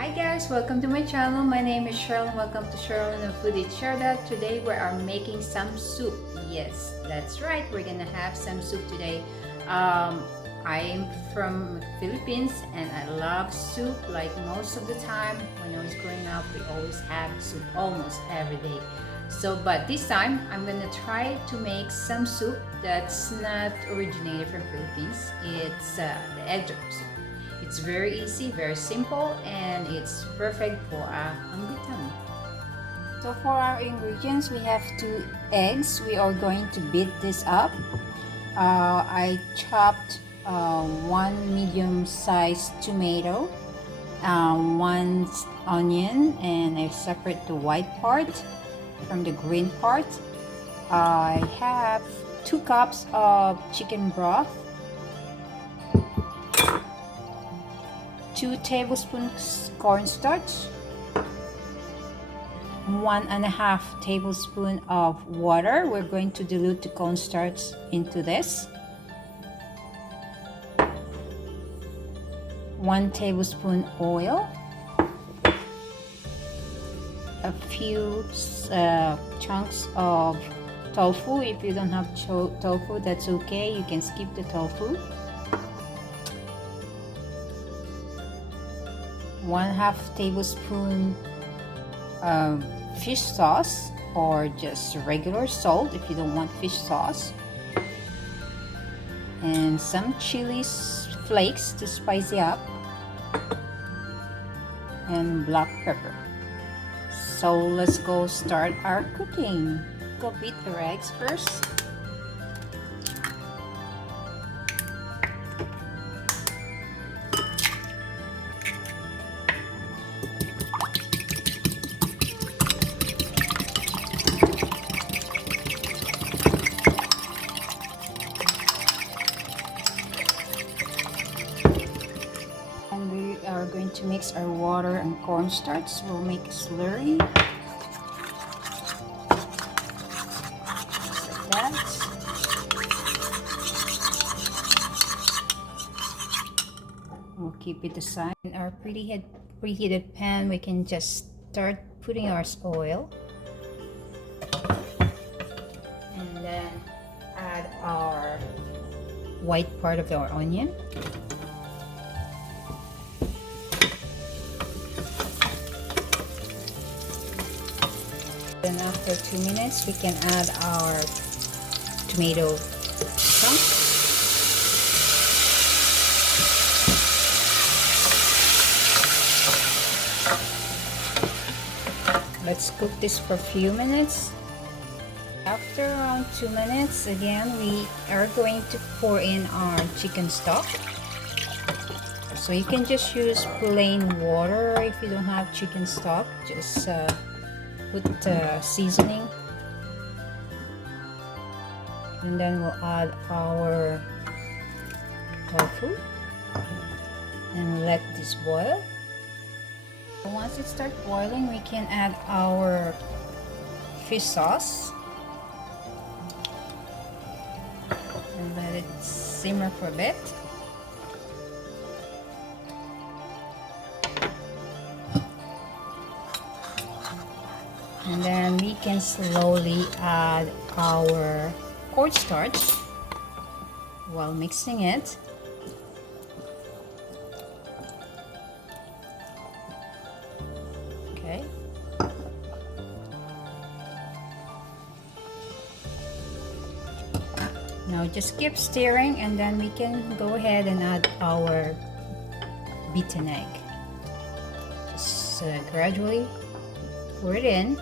Hi guys, welcome to my channel. My name is Cheryl and welcome to Cheryl and Foodie Share That. Today we are making some soup. Yes, that's right. We're gonna have some soup today. I'm from Philippines and I love soup. Like most of the time when I was growing up, we always have soup almost every day. But this time I'm gonna try to make some soup that's not originated from Philippines. It's the egg drop soup. It's very easy, very simple, and it's perfect for a hungry tummy. So for our ingredients, we have 2 eggs. We are going to beat this up. I chopped 1 medium-sized tomato, 1 onion, and I separate the white part from the green part. I have 2 cups of chicken broth, 2 tablespoons cornstarch, 1.5 tablespoon of water. We're going to dilute the cornstarch into this. 1 tablespoon oil, a few chunks of tofu. If you don't have tofu, that's okay. You can skip the tofu. 1/2 tablespoon fish sauce, or just regular salt if you don't want fish sauce, and some chili flakes to spice it up, and black pepper. So let's go start our cooking. Go beat the eggs first. Are going to mix our water and cornstarch. We'll make a slurry. Just like that. We'll keep it aside. In our preheated pan, we can just start putting our oil. And then add our white part of our onion. Then after 2 minutes, we can add our tomato chunks. Let's cook this for a few minutes. After around 2 minutes, again, we are going to pour in our chicken stock. So you can just use plain water if you don't have chicken stock. Just put seasoning, and then we'll add our tofu and let this boil. Once it starts boiling, we can add our fish sauce and let it simmer for a bit. And then we can slowly add our cornstarch while mixing it. Okay. Now just keep stirring, and then we can go ahead and add our beaten egg. Just gradually pour it in.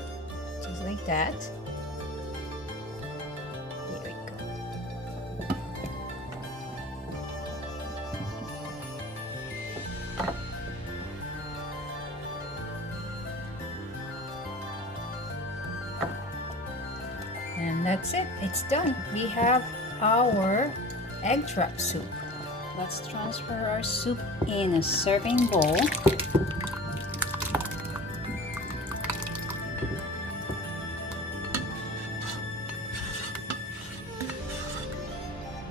Just like that. There we go. And that's it. It's done. We have our egg drop soup. Let's transfer our soup in a serving bowl.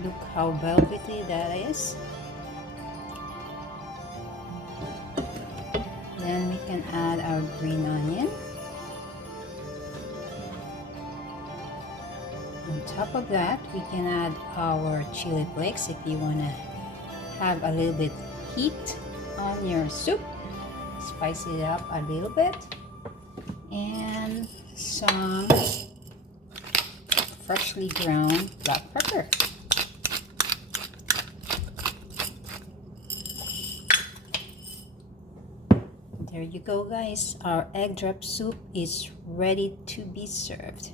Look how velvety that is. Then we can add our green onion. On top of that, we can add our chili flakes if you want to have a little bit heat on your soup. Spice it up a little bit. And some freshly ground black pepper. There you go, guys. Our egg drop soup is ready to be served.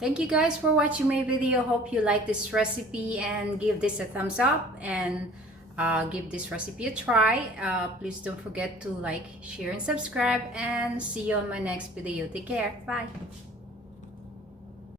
Thank you guys for watching my video. Hope you like this recipe and give this a thumbs up and give this recipe a try. Please don't forget to like, share, and subscribe, and see you on my next video. Take care. Bye.